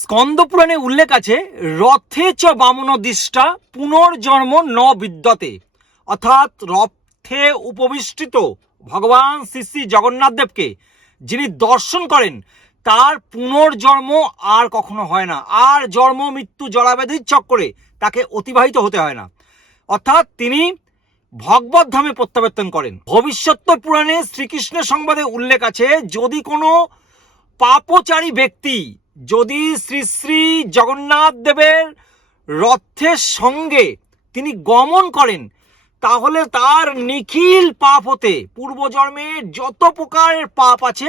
স্কন্দ পুরাণে উল্লেখ আছে রথে চ বামনদিষ্টা পুনর্জন্ম ন বিদ্যতে, অর্থাৎ রথে উপবিষ্টিত ভগবান শ্রী শ্রী জগন্নাথ দেবকে যিনি দর্শন করেন তার পুনর্জন্ম আর কখনো হয় না, আর জন্ম মৃত্যু জরাব্যাধির চক্করে তাকে অতিবাহিত হতে হয় না, অর্থাৎ তিনি ভগবত ধামে প্রত্যাবর্তন করেন। ভবিষ্যত্তর পুরাণে শ্রীকৃষ্ণের সংবাদে উল্লেখ আছে যদি কোনো পাপচারী ব্যক্তি যদি শ্রী শ্রী জগন্নাথ দেবের রথের সঙ্গে তিনি গমন করেন তাহলে তার নিখিল পাপ হতে পূর্বজন্মের যত প্রকারের পাপ আছে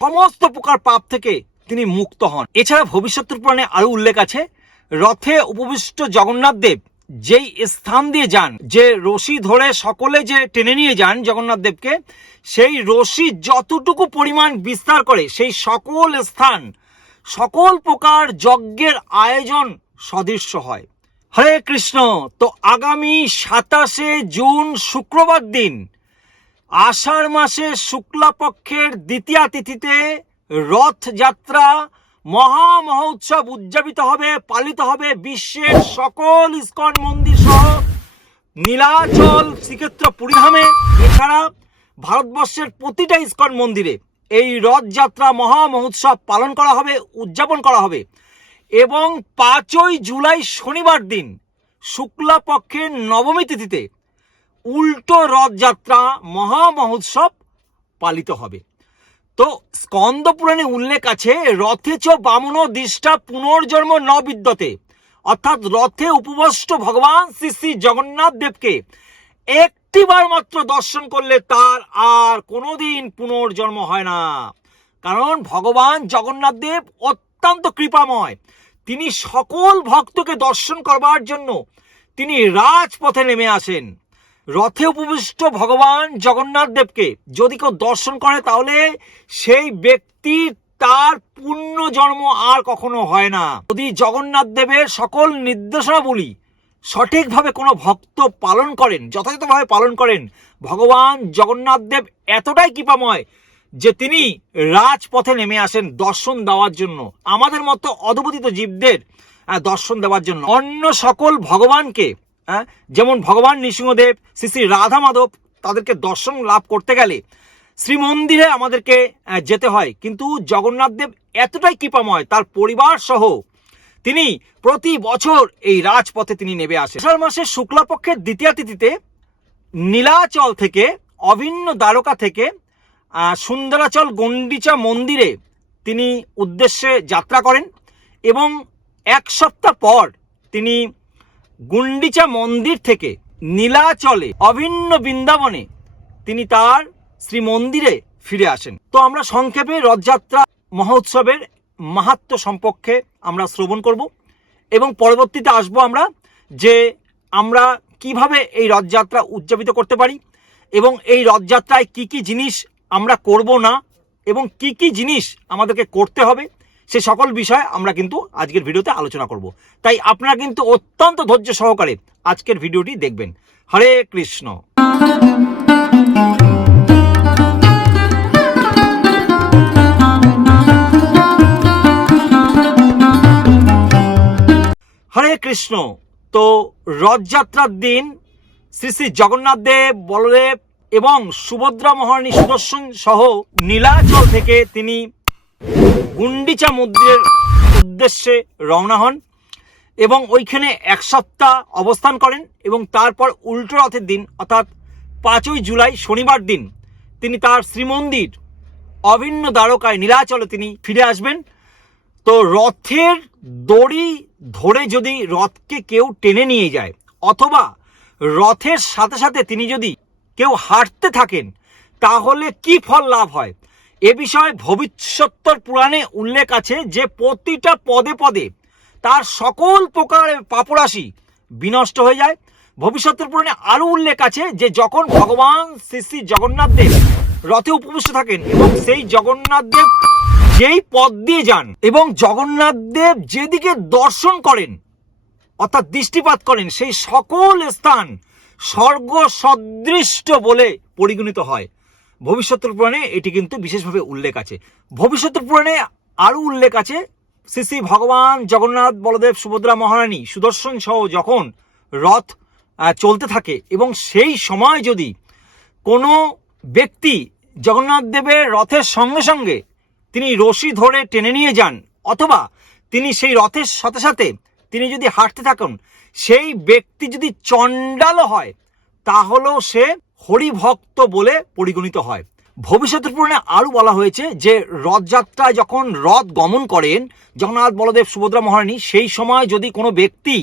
সমস্ত প্রকার পাপ থেকে তিনি মুক্ত হন। এছাড়া ভবিষ্যতের পুরাণে আরো উল্লেখ আছে রথে উপবিষ্ট জগন্নাথ দেব যেই স্থান দিয়ে যান, যে রশি ধরে সকলে যে টেনে নিয়ে যান জগন্নাথ দেবকে, সেই রশি যতটুকু পরিমাণ বিস্তার করে সেই সকল স্থান সকল প্রকার যজ্ঞের আয়োজন সদৃশ্য হয়। হরে কৃষ্ণ। তো আগামী 27শে জুন শুক্রবার দিন আষাঢ় মাসের শুক্লাপক্ষের দ্বিতীয়া তিথিতে রথযাত্রা মহামহোৎসব উদযাপিত হবে, পালিত হবে বিশ্বের সকল ইস্কন মন্দির সহ নীলাচল শ্রীক্ষেত্র পুরীধামে। এছাড়া ভারতবর্ষের প্রতিটা ইস্কন মন্দিরে এই রথযাত্রা মহামহোৎসব পালন করা হবে, উদযাপন করা হবে এবং 5ই জুলাই শনিবার দিন শুক্লাপক্ষের নবমী তিথিতে উল্টো রথযাত্রা মহামহোৎসব পালিত হবে। তো স্কন্দ পুরাণে উল্লেখ আছে রথে চ বামনদিষ্টা পুনর্জন্ম ন বিদ্যতে, অর্থাৎ রথে উপবিষ্ট ভগবান শ্রী শ্রী জগন্নাথ দেবকে একটিবার মাত্র দর্শন করলে তার আর কোনোদিন পুনর্জন্ম হয় না। কারণ ভগবান জগন্নাথ দেব অত্যন্ত কৃপাময়, তিনি সকল ভক্তকে দর্শন করবার জন্য তিনি রাজপথে নেমে আসেন। রথে উপবিষ্ট ভগবান জগন্নাথ দেবকে যদি কেউ দর্শন করে তাহলে সেই ব্যক্তির তার পূর্ণ জন্ম আর কখনো হয় না। যদি জগন্নাথ দেবের সকল নির্দেশনাবলী সঠিকভাবে কোনো ভক্ত পালন করেন, যথাযথভাবে পালন করেন, ভগবান জগন্নাথ দেব এতটাই কৃপাময় যে তিনি রাজপথে নেমে আসেন দর্শন দেওয়ার জন্য, আমাদের মতো অদ্ভুত জীবদের দর্শন দেওয়ার জন্য। অন্য সকল ভগবানকে যেমন ভগবান নৃসিংহদেব, শ্রী শ্রী রাধা মাধব, তাদেরকে দর্শন লাভ করতে গেলে শ্রীমন্দিরে আমাদেরকে যেতে হয়, কিন্তু জগন্নাথ দেব এতটাই কৃপাময় তার পরিবার সহ তিনি প্রতি বছর এই রাজপথে তিনি নেমে আসেন। আষাঢ় মাসের শুক্লাপক্ষের দ্বিতীয়া তিথিতে নীলাচল থেকে অভিন্ন দ্বারকা থেকে সুন্দরাচল গণ্ডিচা মন্দিরে তিনি উদ্দেশ্যে যাত্রা করেন এবং 1 সপ্তাহ পর তিনি গুন্ডিচা মন্দির থেকে নীলাচলে অভিন্ন বৃন্দাবনে তিনি তার শ্রীমন্দিরে ফিরে আসেন। তো আমরা সংক্ষেপে রথযাত্রা মহোৎসবের মাহাত্ম্য সম্পর্কে আমরা শ্রবণ করব এবং পরবর্তীতে আসবো আমরা যে আমরা কিভাবে এই রথযাত্রা উদযাপিত করতে পারি এবং এই রথযাত্রায় কি কি জিনিস আমরা করব না এবং কি কি জিনিস আমাদেরকে করতে হবে সে সকল বিষয় আমরা কিন্তু আজকের ভিডিওতে আলোচনা করব। তাই আপনারা কিন্তু অত্যন্ত ধৈর্য সহকারে আজকের ভিডিওটি দেখবেন। হরে কৃষ্ণ। হরে কৃষ্ণ। তো রথযাত্রার দিন শ্রী শ্রী জগন্নাথ দেব, বলদেব এবং সুভদ্রা মহারানী সুদর্শন সহ নীলাচল থেকে তিনি গুন্ডিচা মন্দিরের উদ্দেশ্যে রওনা হন এবং ওইখানে 1 সপ্তাহ অবস্থান করেন এবং তারপর উল্টো রথের দিন অর্থাৎ 5ই জুলাই শনিবার দিন তিনি তার শ্রীমন্দির অভিন্ন দ্বারকায় নীলাচলে তিনি ফিরে আসবেন। তো রথের দড়ি ধরে যদি রথকে কেউ টেনে নিয়ে যায় অথবা রথের সাথে সাথে তিনি যদি কেউ হাঁটতে থাকেন তাহলে কি ফল লাভ হয় এ বিষয়ে ভবিষ্যত্তর পুরাণে উল্লেখ আছে যে প্রতিটা পদে পদে তার সকল প্রকারের পাপরাশি বিনষ্ট হয়ে যায়। ভবিষ্যত্তর পুরাণে আরো উল্লেখ আছে যে যখন ভগবান শ্রী শ্রী জগন্নাথ দেব রথে উপবিষ্ট থাকেন এবং সেই জগন্নাথ দেব যেই পথ দিয়ে যান এবং জগন্নাথ দেব যেদিকে দর্শন করেন অর্থাৎ দৃষ্টিপাত করেন সেই সকল স্থান স্বর্গ সদৃষ্ট বলে পরিগণিত হয়। ভবিষ্যত্তর পুরাণে এটি কিন্তু বিশেষভাবে উল্লেখ আছে। ভবিষ্যত্তর পুরাণে আরো উল্লেখ আছে শ্রী শ্রী ভগবান জগন্নাথ বলদেব সুভদ্রা মহারানী সুদর্শন সহ যখন রথ চলতে থাকে এবং সেই সময় যদি কোনো ব্যক্তি জগন্নাথ দেবের রথের সঙ্গে সঙ্গে তিনি রশি ধরে টেনে নিয়ে যান, অথবা তিনি সেই রথের সাথে সাথে তিনি যদি হাঁটতে থাকেন, সেই ব্যক্তি যদি চণ্ডালও হয় তাহলেও সে হরিভক্ত বলে পরিগণিত হয়। ভবিষ্যতের পুরাণে আরও বলা হয়েছে যে রথযাত্রায় যখন রথ গমন করেন জগন্নাথ বলদেব সুভদ্রা মহারানী, সেই সময় যদি কোনো ব্যক্তি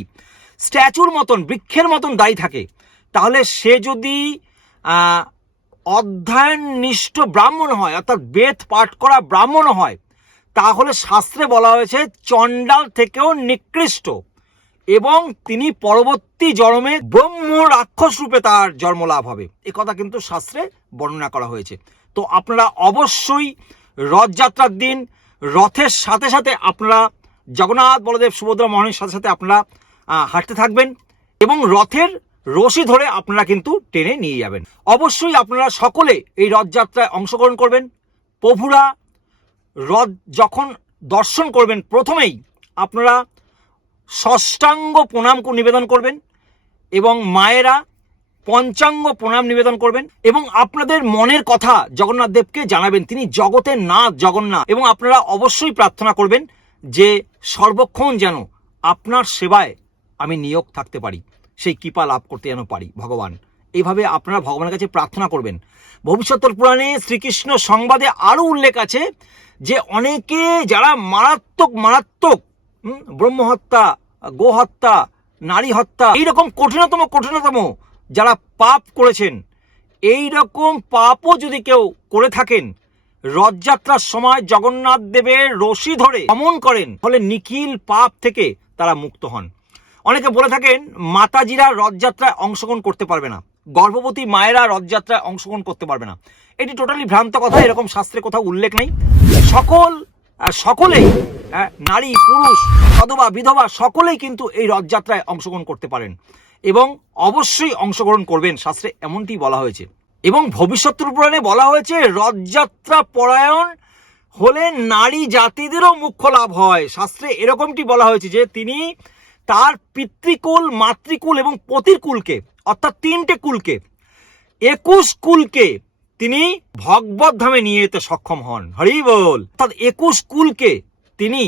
স্ট্যাচুর মতন বৃক্ষের মতন দাঁড়িয়ে থাকে, তাহলে সে যদি অধ্যয়ননিষ্ঠ ব্রাহ্মণ হয়, অর্থাৎ বেদ পাঠ করা ব্রাহ্মণ হয়, তাহলে শাস্ত্রে বলা হয়েছে চণ্ডাল থেকেও নিকৃষ্ট, এবং তিনি পরবর্তী জন্মে ব্রহ্ম রাক্ষস রূপে তার জন্মলাভ হবে। এ কথা কিন্তু শাস্ত্রে বর্ণনা করা হয়েছে। তো আপনারা অবশ্যই রথযাত্রার দিন রথের সাথে সাথে আপনারা জগন্নাথ বলদেব সুভদ্রা মহারানীর সাথে সাথে আপনারা হাঁটতে থাকবেন এবং রথের রশি ধরে আপনারা কিন্তু টেনে নিয়ে যাবেন। অবশ্যই আপনারা সকলে এই রথযাত্রায় অংশগ্রহণ করবেন। প্রভুরা রথ যখন দর্শন করবেন প্রথমেই আপনারা ষষ্ঠাঙ্গ প্রণাম নিবেদন করবেন এবং মায়েরা পঞ্চাঙ্গ প্রণাম নিবেদন করবেন এবং আপনাদের মনের কথা জগন্নাথ দেবকে জানাবেন। তিনি জগতের নাথ জগন্নাথ, এবং আপনারা অবশ্যই প্রার্থনা করবেন যে সর্বক্ষণ যেন আপনার সেবায় আমি নিয়োগ থাকতে পারি, সেই কৃপা লাভ করতে যেন পারি ভগবান। এইভাবে আপনারা ভগবানের কাছে প্রার্থনা করবেন। ভবিষ্যতের পুরাণে শ্রীকৃষ্ণ সংবাদে আরও উল্লেখ আছে যে অনেকে যারা মারাত্মক মারাত্মক ব্রহ্মহত্যা, গোহত্যা, নারী হত্যা, এইরকম কঠিনতম যারা পাপ করেছেন, এই রকম পাপও যদি কেউ করে থাকেন, রথযাত্রার সময় জগন্নাথ দেবের রশি ধরে গমন করেন, ফলে নিখিল পাপ থেকে তারা মুক্ত হন। অনেকে বলে থাকেন মাতাজিরা রথযাত্রায় অংশগ্রহণ করতে পারবে না, গর্ভবতী মায়েরা রথযাত্রায় অংশগ্রহণ করতে পারবে না। এটি টোটালি ভ্রান্ত কথা, এরকম শাস্ত্রে কোথাও উল্লেখ নেই। সকলেই নারী পুরুষ সধবা বিধবা সকলেই কিন্তু এই রথযাত্রায় অংশগ্রহণ করতে পারেন এবং অবশ্যই অংশগ্রহণ করবেন, শাস্ত্রে এমনটি বলা হয়েছে। এবং ভবিষ্যতের পুরাণে বলা হয়েছে রথযাত্রা পরায়ণ হলে নারী জাতিদেরও মোক্ষ লাভ হয়। শাস্ত্রে এরকমটি বলা হয়েছে যে তিনি তার পিতৃকুল, মাতৃকুল এবং পতিরকুলকে, অর্থাৎ 3টে কুলকে, 21 কুলকে তিনি ভগবত ধামে নিয়ে যেতে সক্ষম হন। হরি বল। অর্থাৎ 21 কুলকে তিনি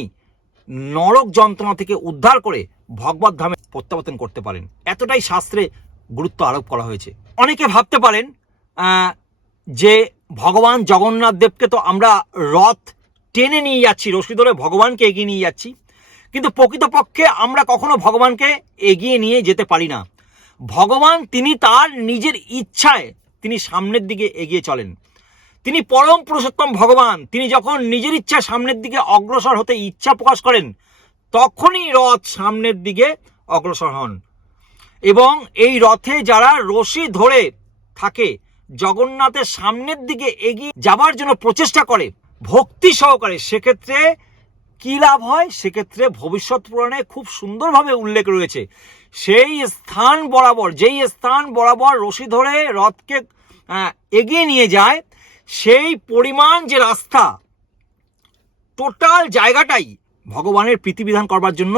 নরক যন্ত্রণা থেকে উদ্ধার করে ভগবত ধামে প্রত্যাবর্তন করতে পারেন। এতটাই শাস্ত্রে গুরুত্ব আরোপ করা হয়েছে। অনেকে ভাবতে পারেন যে ভগবান জগন্নাথ দেবকে তো আমরা রথ টেনে নিয়ে যাচ্ছি, রশি ধরে ভগবানকে এগিয়ে নিয়ে যাচ্ছি, কিন্তু প্রকৃতপক্ষে আমরা কখনো ভগবানকে এগিয়ে নিয়ে যেতে পারি না। ভগবান তিনি তার নিজের ইচ্ছায় তিনি সামনের দিকে এগিয়ে চলেন। তিনি পরম পুরুষোত্তম ভগবান, তিনি যখন নিজের ইচ্ছা সামনের দিকে অগ্রসর হতে ইচ্ছা প্রকাশ করেন, তখনই রথ সামনের দিকে অগ্রসর হন। এবং এই রথে যারা রশি ধরে থাকে, জগন্নাথের সামনের দিকে এগিয়ে যাবার জন্য প্রচেষ্টা করে ভক্তি সহকারে, সেক্ষেত্রে কি লাভ হয়? সেক্ষেত্রে ভবিষ্যৎ পুরাণে খুব সুন্দরভাবে উল্লেখ রয়েছে। সেই স্থান বরাবর, যেই স্থান বরাবর রশি ধরে রথকে এগিয়ে নিয়ে যায়, সেই পরিমাণ যে রাস্তা, টোটাল জায়গাটাই ভগবানের প্রীতিবিধান করবার জন্য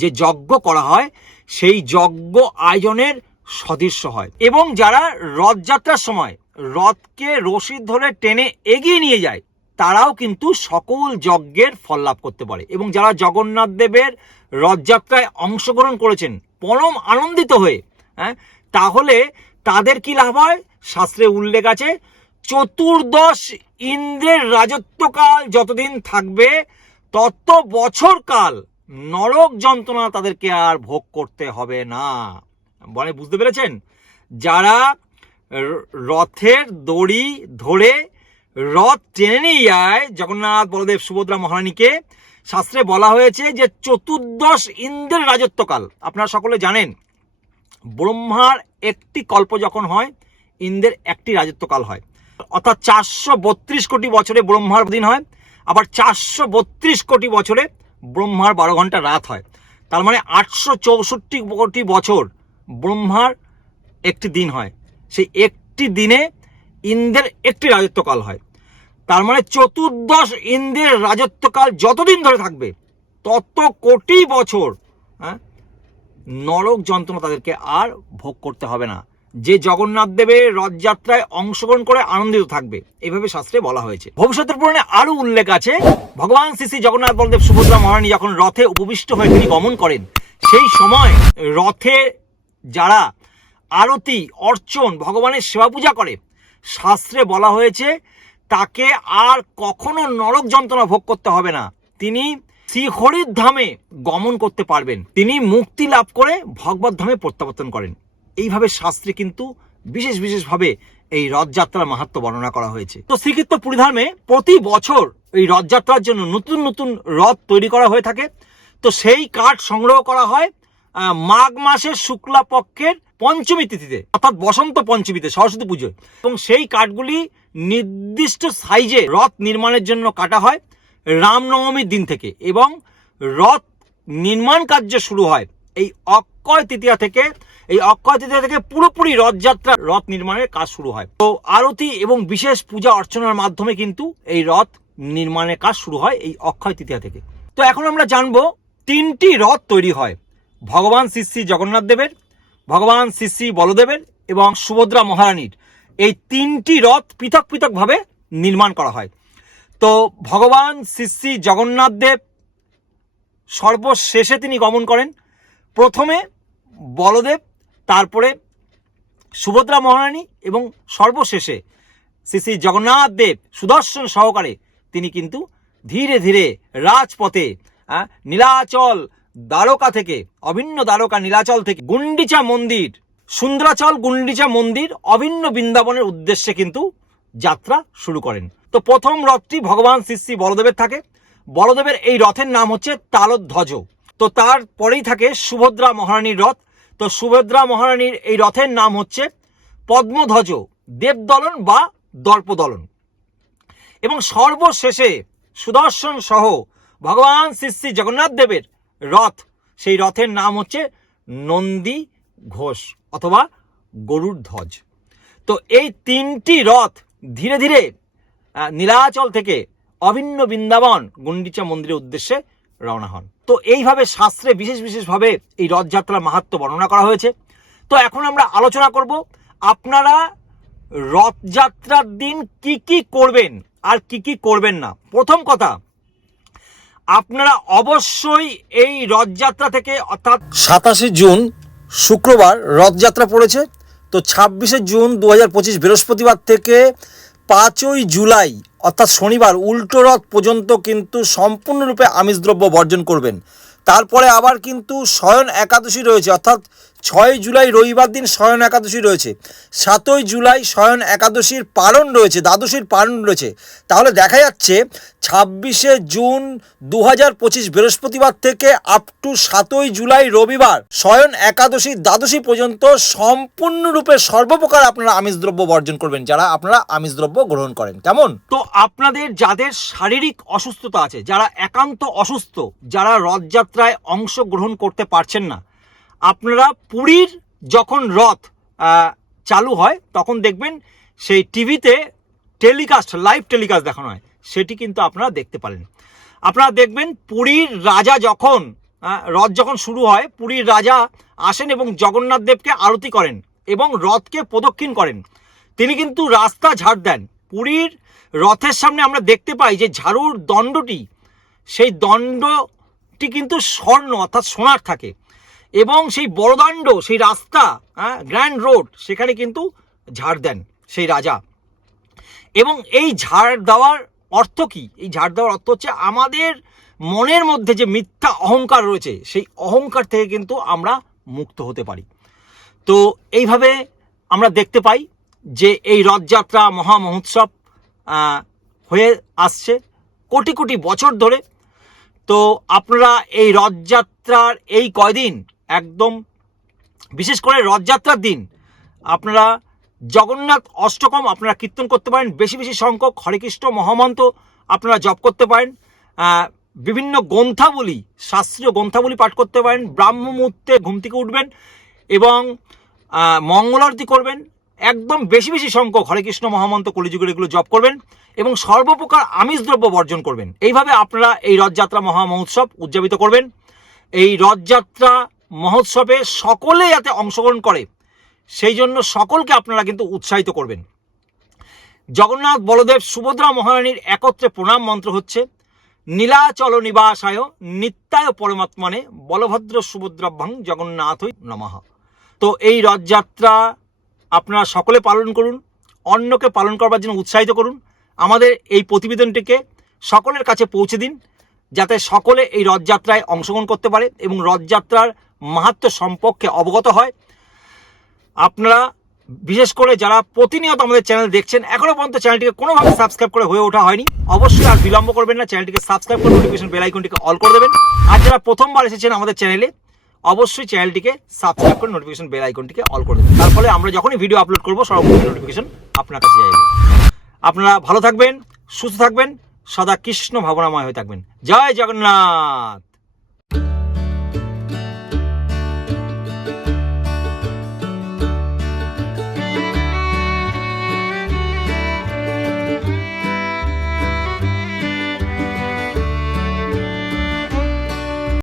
যে যজ্ঞ করা হয়, সেই যজ্ঞ আয়োজনের সদৃশ্য হয়। এবং যারা রথযাত্রার সময় রথকে রশি ধরে টেনে এগিয়ে নিয়ে যায়, তারাও কিন্তু সকল যজ্ঞের ফল লাভ করতে পারে। এবং যারা জগন্নাথ দেবের রথযাত্রায় অংশগ্রহণ করেছেন পরম আনন্দিত হয়ে, তাহলে তাদের কি লাভ হয়? শাস্ত্রে উল্লেখ আছে 14 ইন্দ্রের রাজত্বকাল যতদিন থাকবে, তত বছর কাল নরক যন্ত্রণা তাদেরকে আর ভোগ করতে হবে না। মানে বুঝতে পেরেছেন? যারা রথের দড়ি ধরে রথ টেনে নিয়ে যায় জগন্নাথ বলদেব সুভদ্রা মহারানীকে, শাস্ত্রে বলা হয়েছে যে 14 ইন্দ্রের রাজত্বকাল। আপনারা সকলে জানেন ব্রহ্মার একটি কল্প যখন হয়, ইন্দ্রের একটি রাজত্বকাল হয়। অর্থাৎ 432 কোটি বছরে ব্রহ্মার দিন হয়, আবার 432 কোটি বছরে ব্রহ্মার 12 ঘন্টা রাত হয়। তার মানে 864 কোটি বছর ব্রহ্মার একটি দিন হয়। সেই একটি দিনে ইন্দ্রের একটি রাজত্বকাল হয়। তার মানে 14 ইন্দ্রের রাজত্বকাল যতদিন ধরে থাকবে, তত কোটি বছর নরক যন্ত্রণা তাদেরকে আর ভোগ করতে হবে না। যে জগন্নাথ দেবের রথযাত্রায় অংশগ্রহণ করে আনন্দিত থাকবে, এইভাবে শাস্ত্রে বলা হয়েছে। ভবিষ্যতের পুরাণে আরো উল্লেখ আছে, ভগবান শ্রী শ্রী জগন্নাথ বলদেব সুভদ্রা মহারানী যখন রথে উপবিষ্ট হয়ে তিনি গমন করেন, সেই সময় রথে যারা আরতি অর্চন ভগবানের সেবা পূজা করে, শাস্ত্রে বলা হয়েছে তাকে আর কখনো নরক যন্ত্রণা ভোগ করতে হবে না। তিনি শ্রীহরির ধামে গমন করতে পারবেন, তিনি মুক্তি লাভ করে ভগবত ধামে প্রত্যাবর্তন করেন। এইভাবে শাস্ত্রে কিন্তু বিশেষভাবে এই রথযাত্রার মাহাত্ম্য বর্ণনা করা হয়েছে। তো শ্রীক্ষেত্র পুরীধামে প্রতি বছর এই রথযাত্রার জন্য নতুন নতুন রথ তৈরি করা হয়ে থাকে। তো সেই কাঠ সংগ্রহ করা হয় মাঘ মাসের শুক্লা পক্ষের পঞ্চমী তিথিতে, অর্থাৎ বসন্ত পঞ্চমীতে, সরস্বতী পুজোয়। এবং সেই কাঠগুলি নির্দিষ্ট সাইজে রথ নির্মাণের জন্য কাটা হয় রামনবমীর দিন থেকে, এবং রথ নির্মাণ কার্য শুরু হয় এই অক্ষয় তৃতীয়া থেকে। এই অক্ষয় তৃতীয়া থেকে পুরোপুরি রথযাত্রা রথ নির্মাণের কাজ শুরু হয়। তো আরতি এবং বিশেষ পূজা অর্চনার মাধ্যমে কিন্তু এই রথ নির্মাণের কাজ শুরু হয় এই অক্ষয় তৃতীয়া থেকে। তো এখন আমরা জানবো 3টি রথ তৈরি হয় ভগবান শ্রী শ্রী জগন্নাথ দেবের, ভগবান শ্রী শ্রী বলদেবের এবং সুভদ্রা মহারানীর। এই 3টি রথ পৃথক পৃথকভাবে নির্মাণ করা হয়। তো ভগবান শ্রী শ্রী জগন্নাথ দেব সর্বশেষে তিনি গমন করেন, প্রথমে বলদেব, তারপরে সুভদ্রা মহারানী এবং সর্বশেষে শ্রী শ্রী জগন্নাথ দেব সুদর্শন সহকারে তিনি কিন্তু ধীরে ধীরে রাজপথে নীলাচল দ্বারকা থেকে, অভিন্ন দ্বারকা নীলাচল থেকে গুন্ডিচা মন্দির, সুন্দরাচল গুন্ডিচা মন্দির, অভিন্ন বৃন্দাবনের উদ্দেশ্যে কিন্তু যাত্রা শুরু করেন। তো প্রথম রথটি ভগবান শ্রী শ্রী বলদেবের থাকে। বলদেবের এই রথের নাম হচ্ছে তালধ্বজ। তো তারপরেই থাকে সুভদ্রা মহারানীর রথ। তো সুভদ্রা মহারানীর এই রথের নাম হচ্ছে পদ্মধ্বজ, দেবদলন বা দর্পদলন। এবং সর্বশেষে সুদর্শন সহ ভগবান শ্রী শ্রী জগন্নাথ দেবের রথ, সেই রথের নাম হচ্ছে নন্দী ঘোষ অথবা গরুর ধ্বজ। তো এই 3টি রথ ধীরে ধীরে নীলাচল থেকে অভিন্ন বৃন্দাবন গুন্ডিচা মন্দিরের উদ্দেশ্যে রওনা হন। তো এইভাবে শাস্ত্রে বিশেষভাবে এই রথযাত্রার মাহাত্ম্য বর্ণনা করা হয়েছে। তো এখন আমরা আলোচনা করব আপনারা রথযাত্রার দিন কি কি করবেন আর কি কি করবেন না। প্রথম কথা, আপনারা অবশ্যই এই রথযাত্রা থেকে, অর্থাৎ 27শে জুন শুক্রবার রথযাত্রা পড়েছে, তো 26শে জুন 2025 বৃহস্পতিবার থেকে 5ই জুলাই অর্থাৎ শনিবার উল্টো রথ পর্যন্ত কিন্তু সম্পূর্ণরূপে আমিষ দ্রব্য বর্জন করবেন। তারপরে আবার কিন্তু শয়ন একাদশী রয়েছে, অর্থাৎ 6ই জুলাই রবিবার দিন শয়ন একাদশী রয়েছে, 7ই জুলাই শয়ন একাদশীর পালন রয়েছে, দ্বাদশীর পালন রয়েছে। তাহলে দেখা যাচ্ছে 26শে জুন 2025 বৃহস্পতিবার থেকে আপ টু 7ই জুলাই রবিবার শয়ন একাদশী দ্বাদশী পর্যন্ত সম্পূর্ণরূপে সর্বপ্রকার আপনারা আমিষ দ্রব্য বর্জন করবেন, যারা আপনারা আমিষ দ্রব্য গ্রহণ করেন। কেমন? তো আপনাদের যাদের শারীরিক অসুস্থতা আছে, যারা একান্ত অসুস্থ, যারা রথযাত্রায় অংশগ্রহণ করতে পারছেন না, আপনারা পুরীর যখন রথ চালু হয় তখন দেখবেন সেই টিভিতে টেলিকাস্ট, লাইভ টেলিকাস্ট দেখানো হয়, সেটি কিন্তু আপনারা দেখতে পারেন। আপনারা দেখবেন পুরীর রাজা যখন রথ যখন শুরু হয়, পুরীর রাজা আসেন এবং জগন্নাথ দেবকে আরতি করেন এবং রথকে প্রদক্ষিণ করেন। তিনি কিন্তু রাস্তা ঝাড় দেন। পুরীর রথের সামনে আমরা দেখতে পাই যে ঝাড়ুর দণ্ডটি, সেই দণ্ডটি কিন্তু স্বর্ণ অর্থাৎ সোনার থাকে, এবং সেই বড়দণ্ড, সেই রাস্তা, গ্র্যান্ড রোড, সেখানে কিন্তু ঝাড় দেন সেই রাজা। এবং এই ঝাড় দেওয়ার অর্থ কি? এই ঝাড় দেওয়ার অর্থ হচ্ছে আমাদের মনের মধ্যে যে মিথ্যা অহংকার রয়েছে, সেই অহংকার থেকে কিন্তু আমরা মুক্ত হতে পারি। তো এইভাবে আমরা দেখতে পাই যে এই রথযাত্রা মহা মহোৎসব হয়ে আসছে কোটি কোটি বছর ধরে। তো আপনারা এই রথযাত্রার এই কয়দিন একদম, বিশেষ করে রথযাত্রার দিন আপনারা জগন্নাথ অষ্টকম আপনারা কীর্তন করতে পারেন, বেশি বেশি সংখ্যক হরে কৃষ্ণ মহামন্ত্র আপনারা জপ করতে পারেন, বিভিন্ন গ্রন্থাবলী, শাস্ত্রীয় গ্রন্থাবলী পাঠ করতে পারেন, ব্রাহ্ম মুহূর্তে ঘুম থেকে উঠবেন এবং মঙ্গল আরতি করবেন, একদম বেশি বেশি সংখ্যক হরে কৃষ্ণ মহামন্ত্র কলিযুগের এগুলো জপ করবেন এবং সর্বপ্রকার আমিষ দ্রব্য বর্জন করবেন। এইভাবে আপনারা এই রথযাত্রা মহা মহোৎসব উদযাপিত করবেন। এই রথযাত্রা মহোৎসবে সকলে যাতে অংশগ্রহণ করে সেই জন্য সকলকে আপনারা কিন্তু উৎসাহিত করবেন। জগন্নাথ বলদেব সুভদ্রা মহারানীর একত্রে প্রণাম মন্ত্র হচ্ছে নীলাচল নিবাসায় নিত্যায় পরমাত্মনে বলভদ্র সুভদ্রাভ্যাং জগন্নাথই নমঃ। তো এই রথযাত্রা আপনারা সকলে পালন করুন, অন্যকে পালন করবার জন্য উৎসাহিত করুন। আমাদের এই প্রতিবেদনটিকে সকলের কাছে পৌঁছে দিন যাতে সকলে এই রথযাত্রায় অংশগ্রহণ করতে পারে এবং রথযাত্রার মাহাত্ম্য সম্পর্কে অবগত হয়। আপনারা বিশেষ করে যারা প্রতিনিয়ত আমাদের চ্যানেল দেখছেন, এখনও পর্যন্ত চ্যানেলটিকে কোনোভাবে সাবস্ক্রাইব করে হয়ে ওঠা হয়নি, অবশ্যই আর বিলম্ব করবেন না, চ্যানেলটিকে সাবস্ক্রাইব করে নোটিফিকেশন বেল আইকনটিকে অল করে দেবেন। আর যারা প্রথমবার এসেছেন আমাদের চ্যানেলে, অবশ্যই চ্যানেলটিকে সাবস্ক্রাইব করে নোটিফিকেশন বেল আইকনটিকে অল করে দেবেন। তার ফলে আমরা যখনই ভিডিও আপলোড করবো সর্বপ্রথম নোটিফিকেশন আপনার কাছে যাবে। আপনারা ভালো থাকবেন, সুস্থ থাকবেন, সদা কৃষ্ণ ভাবনাময় হয়ে থাকবেন। জয় জগন্নাথ।